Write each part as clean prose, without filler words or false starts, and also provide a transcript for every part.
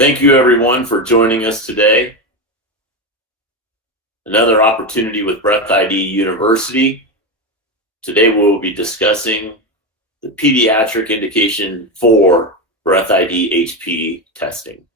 Thank you everyone for joining us today. Another opportunity with BreathID University. Today we'll be discussing the pediatric indication for BreathID HP testing.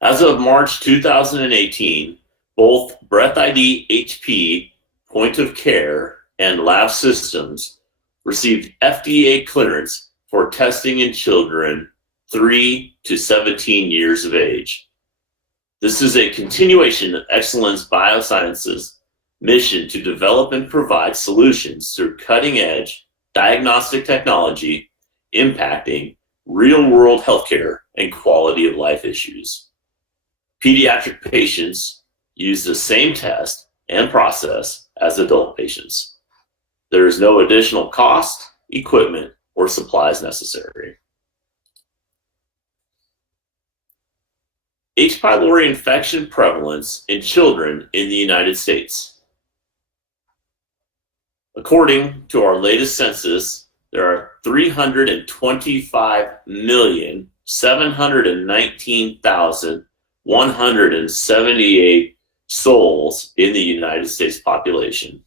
As of March 2018, both BreathID HP point of care and lab systems received FDA clearance for testing in children 3 to 17 years of age. This is a continuation of Excellence Biosciences' mission to develop and provide solutions through cutting-edge diagnostic technology impacting real-world healthcare and quality of life issues. Pediatric patients use the same test and process as adult patients. There is no additional cost, equipment, or supplies necessary. H. pylori infection prevalence in children in the United States. According to our latest census, there are 325,719,178 souls in the United States population.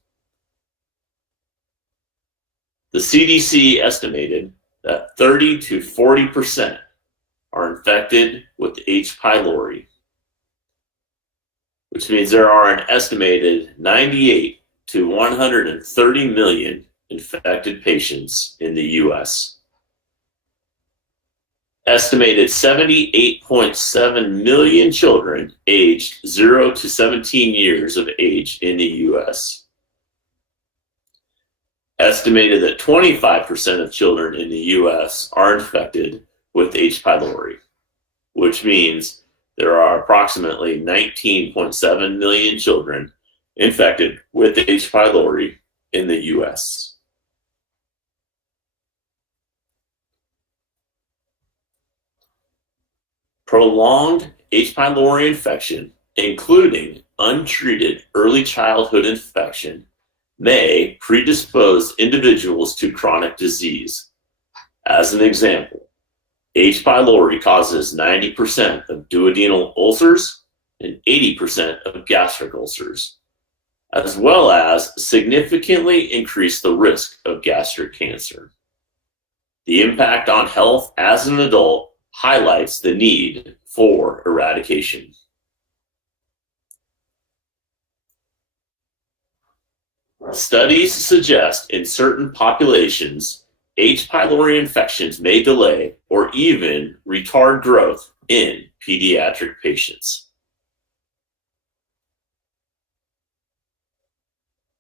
The CDC estimated that 30 to 40% are infected with H. pylori, which means there are an estimated 98 to 130 million infected patients in the U.S. Estimated 78.7 million children aged 0 to 17 years of age in the U.S. Estimated that 25% of children in the U.S. are infected with H. pylori, which means there are approximately 19.7 million children infected with H. pylori in the U.S. Prolonged H. pylori infection, including untreated early childhood infection, may predispose individuals to chronic disease. As an example, H. pylori causes 90% of duodenal ulcers and 80% of gastric ulcers, as well as significantly increase the risk of gastric cancer. The impact on health as an adult highlights the need for eradication. Studies suggest in certain populations, H. pylori infections may delay or even retard growth in pediatric patients.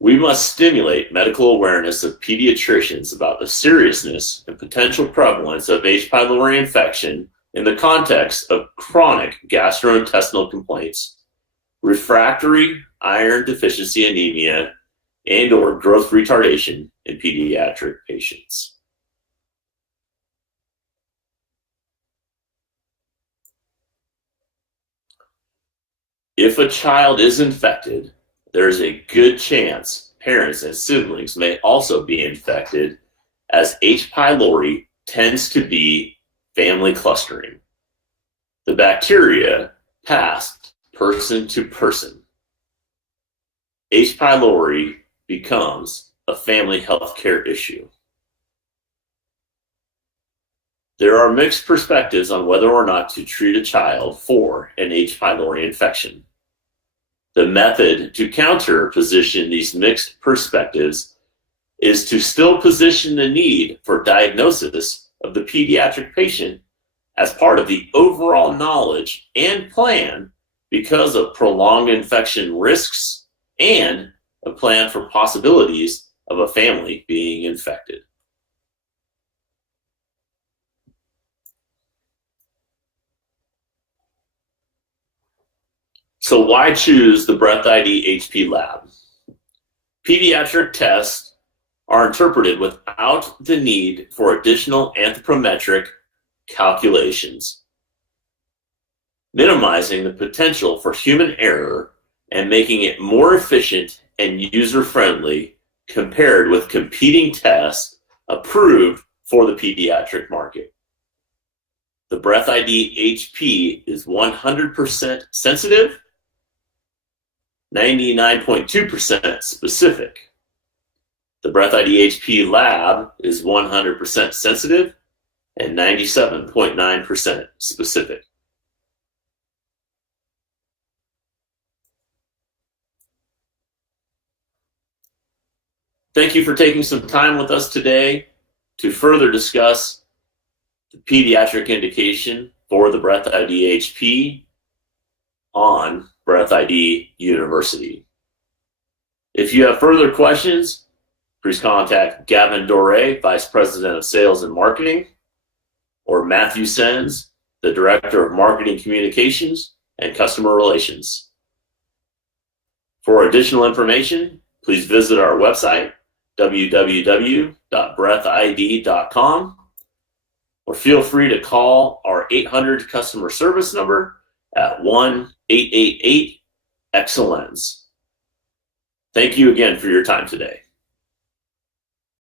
We must stimulate medical awareness of pediatricians about the seriousness and potential prevalence of H. pylori infection in the context of chronic gastrointestinal complaints, refractory iron deficiency anemia, and/or growth retardation in pediatric patients. If a child is infected, there is a good chance parents and siblings may also be infected, as H. pylori tends to be family clustering. The bacteria pass person to person. H. pylori becomes a family healthcare issue. There are mixed perspectives on whether or not to treat a child for an H. pylori infection. The method to counter position these mixed perspectives is to still position the need for diagnosis of the pediatric patient as part of the overall knowledge and plan because of prolonged infection risks and a plan for possibilities of a family being infected. So why choose the BreathID HP lab? Pediatric tests are interpreted without the need for additional anthropometric calculations, minimizing the potential for human error and making it more efficient and user-friendly compared with competing tests approved for the pediatric market. The BreathID HP is 100% sensitive, 99.2% specific. The BreathID HP Lab is 100% sensitive and 97.9% specific. Thank you for taking some time with us today to further discuss the pediatric indication for the BreathID HP on BreathID University. If you have further questions, please contact Gavin Doré, Vice President of Sales and Marketing, or Matthew Sens, the Director of Marketing Communications and Customer Relations. For additional information, please visit our website, www.breathid.com, or feel free to call our 800 customer service number at 1-888-EXCELLENCE. Thank you again for your time today.